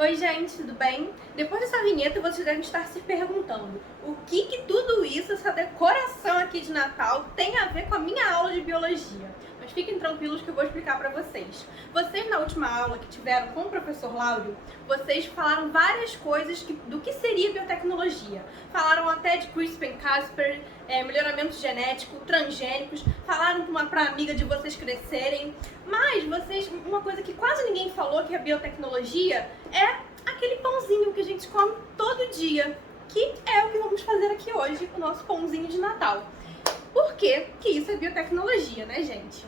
Oi gente, tudo bem? Depois dessa vinheta vocês devem estar se perguntando o que tudo isso, essa decoração aqui de Natal tem a ver com a minha aula de biologia. Mas fiquem tranquilos que eu vou explicar pra vocês. Vocês na última aula que tiveram com o professor Láudio, vocês falaram várias coisas do que seria biotecnologia. Falaram até de CRISPR-Cas9, melhoramento genético, transgênicos, falaram pra amiga de vocês crescerem. Mas uma coisa que quase ninguém falou que é biotecnologia é aquele pãozinho que a gente come todo dia, que é o que vamos fazer aqui hoje, o nosso pãozinho de Natal. Por que isso é biotecnologia, né, gente?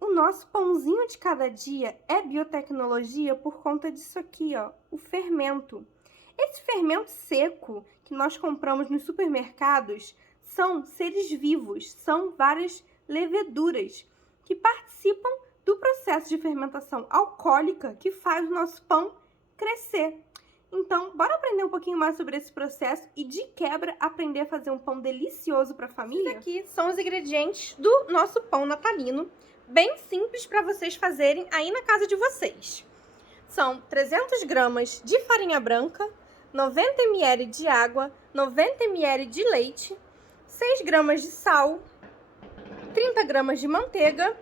O nosso pãozinho de cada dia é biotecnologia por conta disso aqui, ó, o fermento. Esse fermento seco que nós compramos nos supermercados são seres vivos, são várias leveduras que participam do processo de fermentação alcoólica que faz o nosso pão crescer. Então, bora aprender um pouquinho mais sobre esse processo e, de quebra, aprender a fazer um pão delicioso para a família? Esses aqui são os ingredientes do nosso pão natalino, bem simples para vocês fazerem aí na casa de vocês. São 300 gramas de farinha branca, 90 ml de água, 90 ml de leite, 6 gramas de sal, 30 gramas de manteiga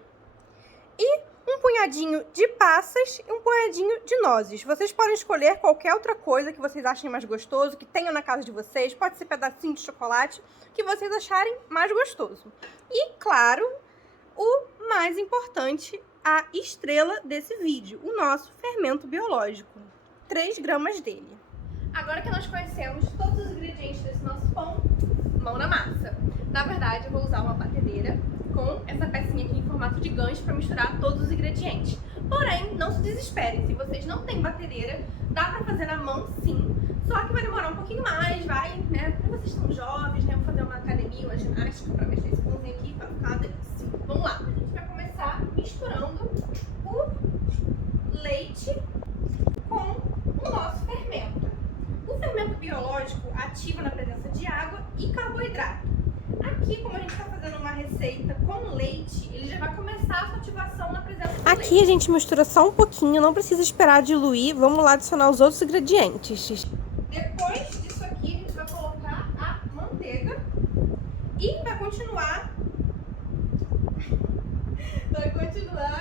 e um punhadinho de passas e um punhadinho de nozes. Vocês podem escolher qualquer outra coisa que vocês achem mais gostoso, que tenham na casa de vocês. Pode ser pedacinho de chocolate, que vocês acharem mais gostoso. E, claro, o mais importante, a estrela desse vídeo, o nosso fermento biológico. 3 gramas dele. Agora que nós conhecemos todos os ingredientes desse nosso pão, mão na massa. Na verdade, eu vou usar uma batedeira com essa pecinha aqui em formato de gancho para misturar todos os ingredientes. Porém, não se desesperem, se vocês não têm batedeira, dá para fazer na mão sim, só que vai demorar um pouquinho mais, né? Porque vocês são jovens, né? Vou fazer uma academia, uma ginástica para mexer esse pãozinho aqui para ficar uma delícia. Vamos lá, a gente vai começar misturando o leite com o nosso fermento. O fermento biológico ativa na presença de água e carboidrato. Aqui, como a gente está fazendo uma receita com leite, ele já vai começar a sua ativação na presença do leite. Aqui a gente mistura só um pouquinho, não precisa esperar diluir. Vamos lá adicionar os outros ingredientes. Depois disso aqui, a gente vai colocar a manteiga e vai continuar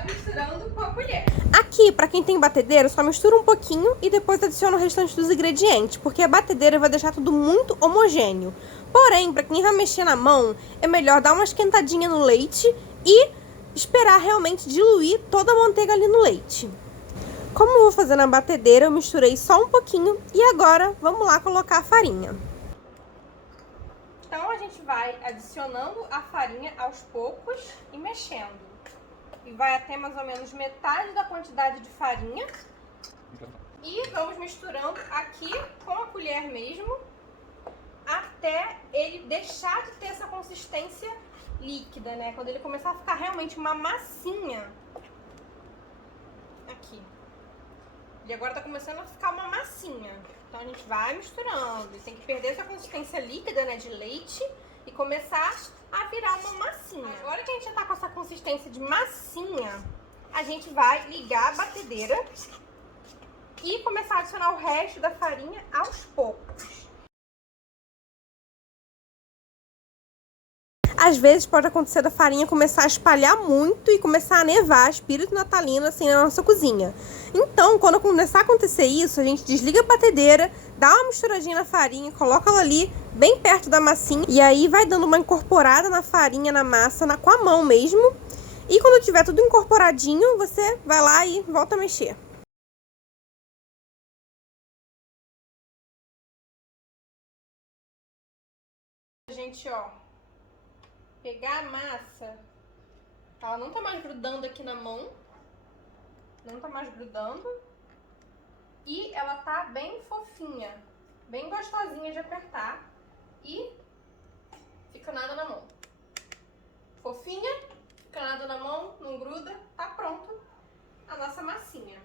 misturando com a colher. Aqui, para quem tem batedeira, só mistura um pouquinho e depois adiciona o restante dos ingredientes, porque a batedeira vai deixar tudo muito homogêneo. Porém, para quem vai mexer na mão, é melhor dar uma esquentadinha no leite e esperar realmente diluir toda a manteiga ali no leite. Como eu vou fazer na batedeira, eu misturei só um pouquinho e agora vamos lá colocar a farinha. Então a gente vai adicionando a farinha aos poucos e mexendo. E vai até mais ou menos metade da quantidade de farinha. E vamos misturando aqui com a colher mesmo, até ele deixar de ter essa consistência líquida, né? Quando ele começar a ficar realmente uma massinha. Aqui. Ele agora tá começando a ficar uma massinha. Então a gente vai misturando. Ele tem que perder essa consistência líquida, né, de leite e começar a virar uma massinha. Agora que a gente já tá com essa consistência de massinha, a gente vai ligar a batedeira e começar a adicionar o resto da farinha aos poucos. Às vezes pode acontecer da farinha começar a espalhar muito e começar a nevar, espírito natalino assim na nossa cozinha. Então, quando começar a acontecer isso, a gente desliga a batedeira, dá uma misturadinha na farinha, coloca ela ali bem perto da massinha e aí vai dando uma incorporada na farinha, na massa, com a mão mesmo. E quando tiver tudo incorporadinho, você vai lá e volta a mexer. Gente, ó, pegar a massa, ela não tá mais grudando aqui na mão, não tá mais grudando, e ela tá bem fofinha, bem gostosinha de apertar e fica nada na mão. Fofinha, fica nada na mão, não gruda, tá pronto a nossa massinha.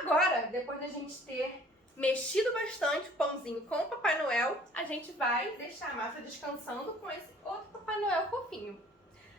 Agora, depois da gente ter mexido bastante o pãozinho com o Papai Noel, a gente vai deixar a massa descansando com esse outro Papai Noel fofinho.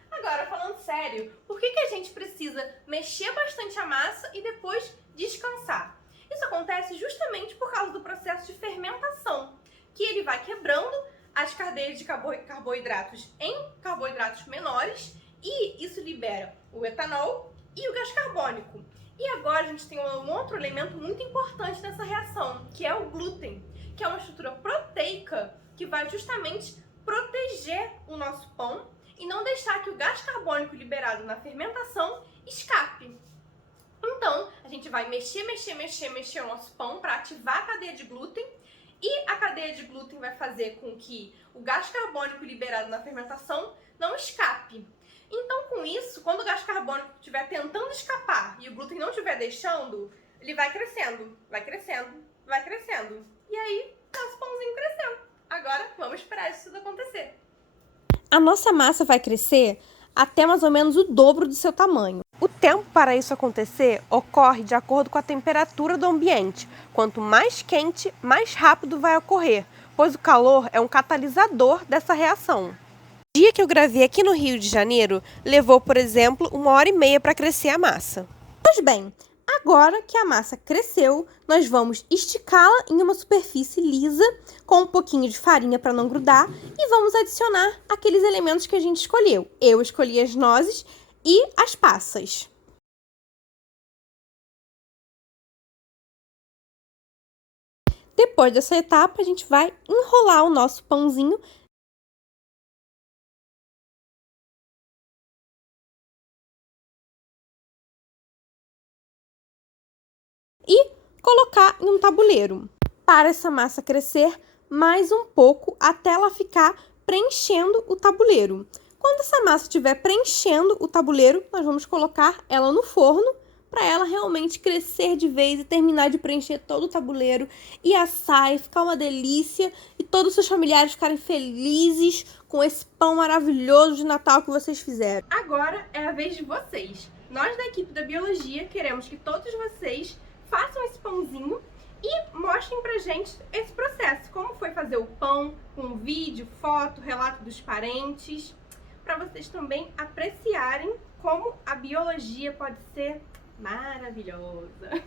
Agora, falando sério, por que a gente precisa mexer bastante a massa e depois descansar? Isso acontece justamente por causa do processo de fermentação, que ele vai quebrando as cadeias de carboidratos em carboidratos menores e isso libera o etanol e o gás carbônico. E agora a gente tem um outro elemento muito importante nessa reação, que é o glúten, que é uma estrutura proteica que vai justamente proteger o nosso pão e não deixar que o gás carbônico liberado na fermentação escape. Então, a gente vai mexer o nosso pão para ativar a cadeia de glúten e a cadeia de glúten vai fazer com que o gás carbônico liberado na fermentação não escape. Então, com isso, quando o gás carbônico estiver tentando escapar e o glúten não estiver deixando, ele vai crescendo, vai crescendo, vai crescendo. E aí, nosso pãozinho cresceu. Agora, vamos esperar isso tudo acontecer. A nossa massa vai crescer até mais ou menos o dobro do seu tamanho. O tempo para isso acontecer ocorre de acordo com a temperatura do ambiente. Quanto mais quente, mais rápido vai ocorrer, pois o calor é um catalisador dessa reação. O dia que eu gravei aqui no Rio de Janeiro, levou, por exemplo, 1h30 para crescer a massa. Pois bem, agora que a massa cresceu, nós vamos esticá-la em uma superfície lisa, com um pouquinho de farinha para não grudar, e vamos adicionar aqueles elementos que a gente escolheu. Eu escolhi as nozes e as passas. Depois dessa etapa, a gente vai enrolar o nosso pãozinho e colocar em um tabuleiro, para essa massa crescer mais um pouco até ela ficar preenchendo o tabuleiro. Quando essa massa estiver preenchendo o tabuleiro, nós vamos colocar ela no forno para ela realmente crescer de vez e terminar de preencher todo o tabuleiro e assar e ficar uma delícia e todos os seus familiares ficarem felizes com esse pão maravilhoso de Natal que vocês fizeram. Agora é a vez de vocês. Nós da equipe da Biologia queremos que todos vocês façam esse pãozinho e mostrem pra gente esse processo, como foi fazer o pão, com vídeo, foto, relato dos parentes, para vocês também apreciarem como a biologia pode ser maravilhosa.